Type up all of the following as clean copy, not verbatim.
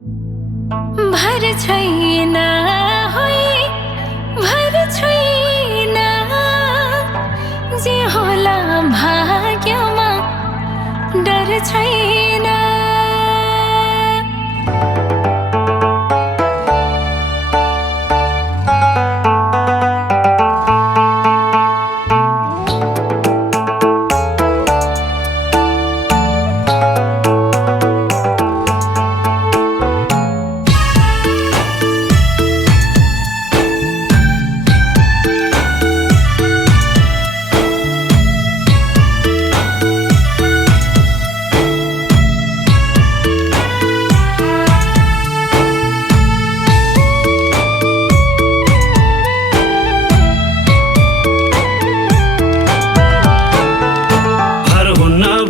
भर छैन होइ भर छैन जे होला भाग्यमा डर छैन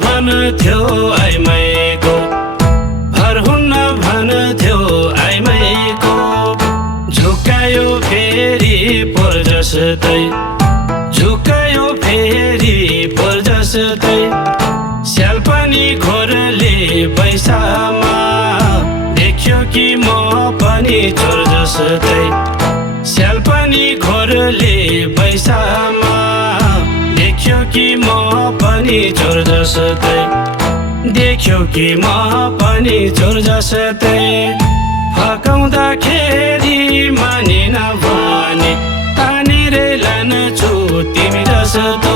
भन्थ्यो आइमाईको भर हुन्न भन्थ्यो आइमाईको झुकायो फेरि पोर जस्तै झुकायो फेरि पोर जस्तै स्याल पनि खोरले पैसामा देख्यो कि म पनि चोर जस्तै स्याल पनि खोरले पैसामा देख्यो कि म पनि चोर जस्तै देख्यो कि म पनि चोर जस्तै फकाउँदाखेरि मानिन भने तानेरै लान्छु तिमी जस्तो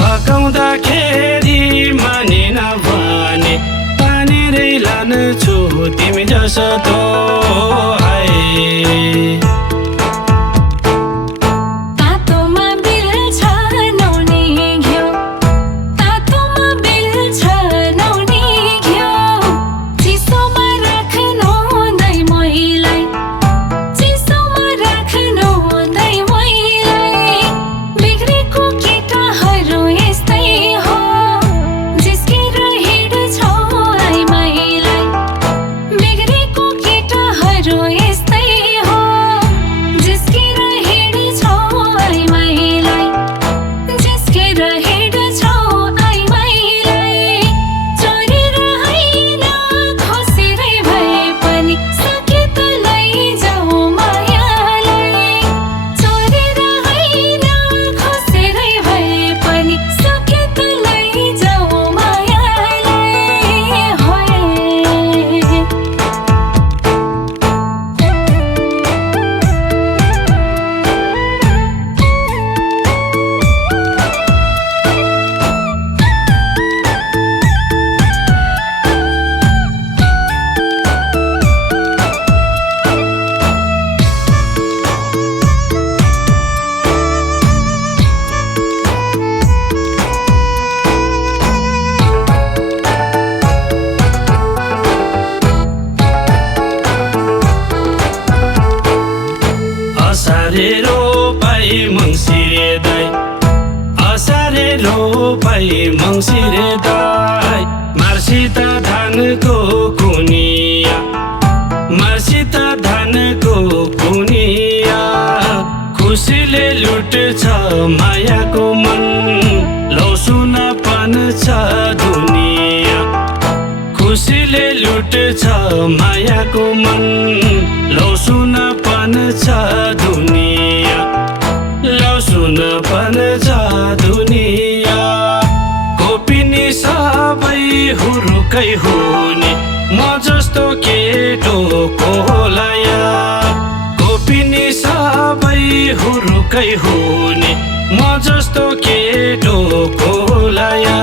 फकाउँदाखेरि मानिन भने तानेरै लान्छु तिमी जस्तो असारे रोपाई मङ्सिरे दाई असारे रोपाई मङ्सिरे दाई मार्सित धानको कुनिया मार्सित धानको कुनिया खुसीले लुट्छ मायाको मन लौसुनापन छ दुनिया खुसीले लुट्छ मायाको मन लौसुनापन छ दुनिया लौसुनापन छ दुनिया कोपिनी सबै हुरुकै हुने म जस्तो केटो कोलाया कोपिनी सबै हुरुकै हुने म जस्तो केटो कोलाया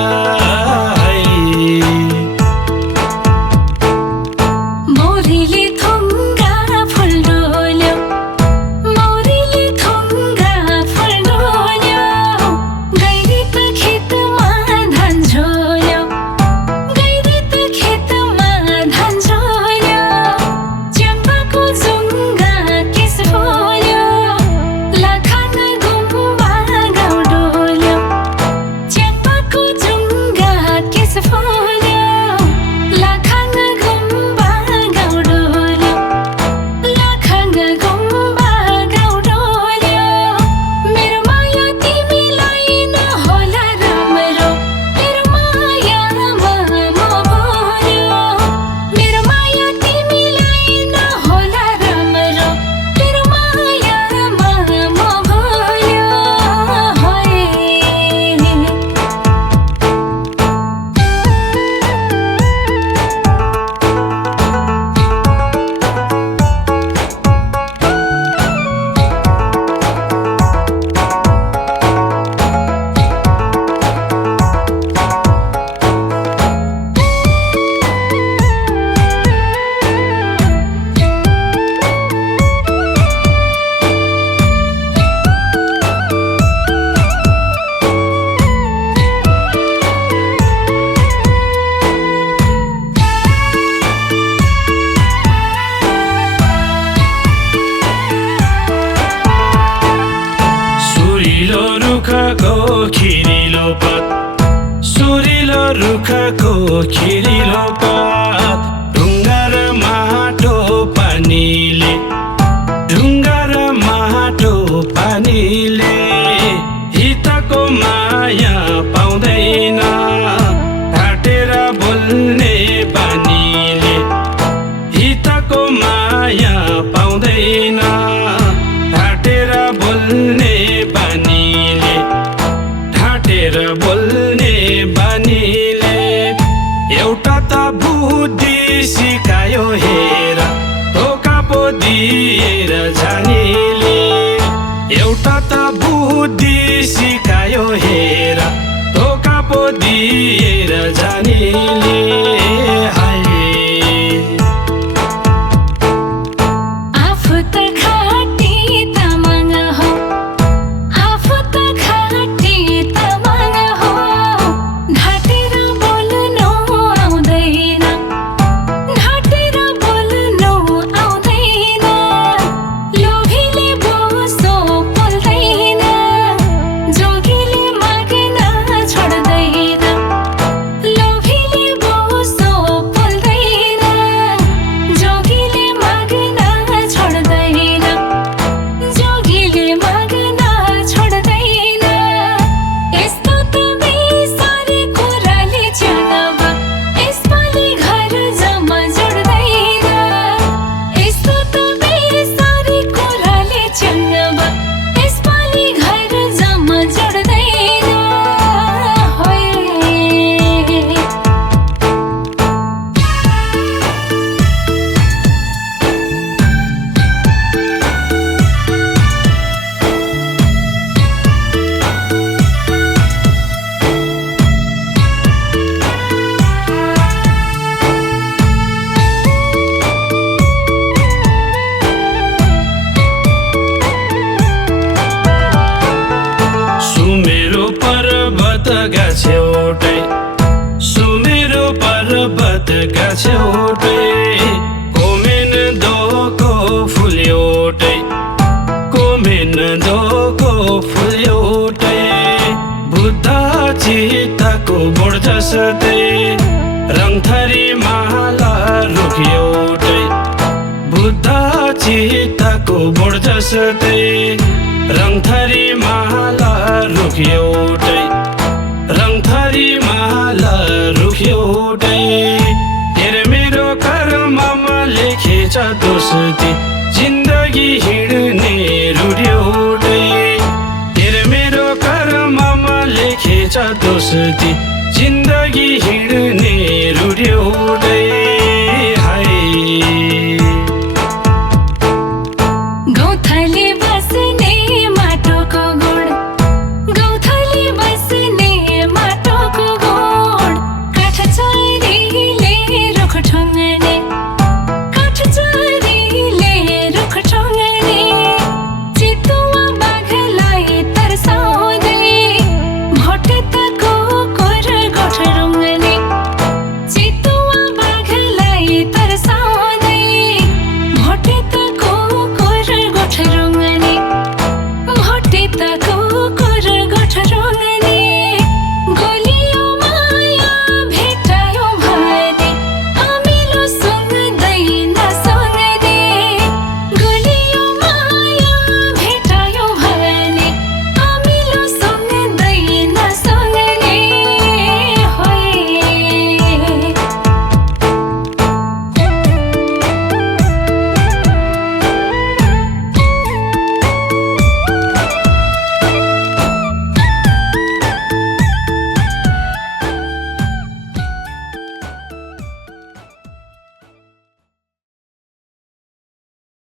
लाखान गुम्बा गाउँ डोल्यो रुखको खिरिलो पात ढुङ्गा र माटो पानीले ढुङ्गा र माटो पानीले हितको माया पाउँदैन ढाँटेर बोल्ने बानीले हितको माया पाउँदैन ढाँटेर बोल्ने बानीले ढाँटेर बोल्ने बानीले एउटा त बुद्धि सिकायो हेर धोका पो दिएर जानेले एउटा त बुद्धि सिकायो हेर धोका पो दिएर जानेले आफू त खाटी तामाङ हो आफू त खाटी तामाङ हो ढाँटेर बोल्नु आउँदैन ढाँटेर बोल्नु आउँदैन लोभीले बोसो पोल्दैन जोगीले माग्न छोड्दैन लोभीले बोसो पोल्दैन जोगीले माग्न छोड्दैन जोगीले माग्न छोड्दैन यस्तो त बेसारी कुराले च्यानबा यसपालि घर जम्मा जोड्दैन यस्तो त बेसारी कुराले च्यानबा यसपालि घर जम्मा जोड्दैन होइ सुमेरो पर्वतका छेउटै सुमेरो पर्वतका छेउटै कोमेन दोको फुल एउटै कोमेन दोको फुल एउटै बुद्ध चिताको बोट जस्तै रङथरी माला रुख एउटै बुद्ध चिताको बोट जस्तै रङथरी माला रुख एउटै रङथरी माला रुख एउटै हेर मेरो कर्ममा लेखेछ दोस्ती जिन्दगी हिँड्ने रुट एउटै हेर मेरो कर्ममा लेखेछ दोस्ती जिन्दगी हिँड्ने रुट एउटै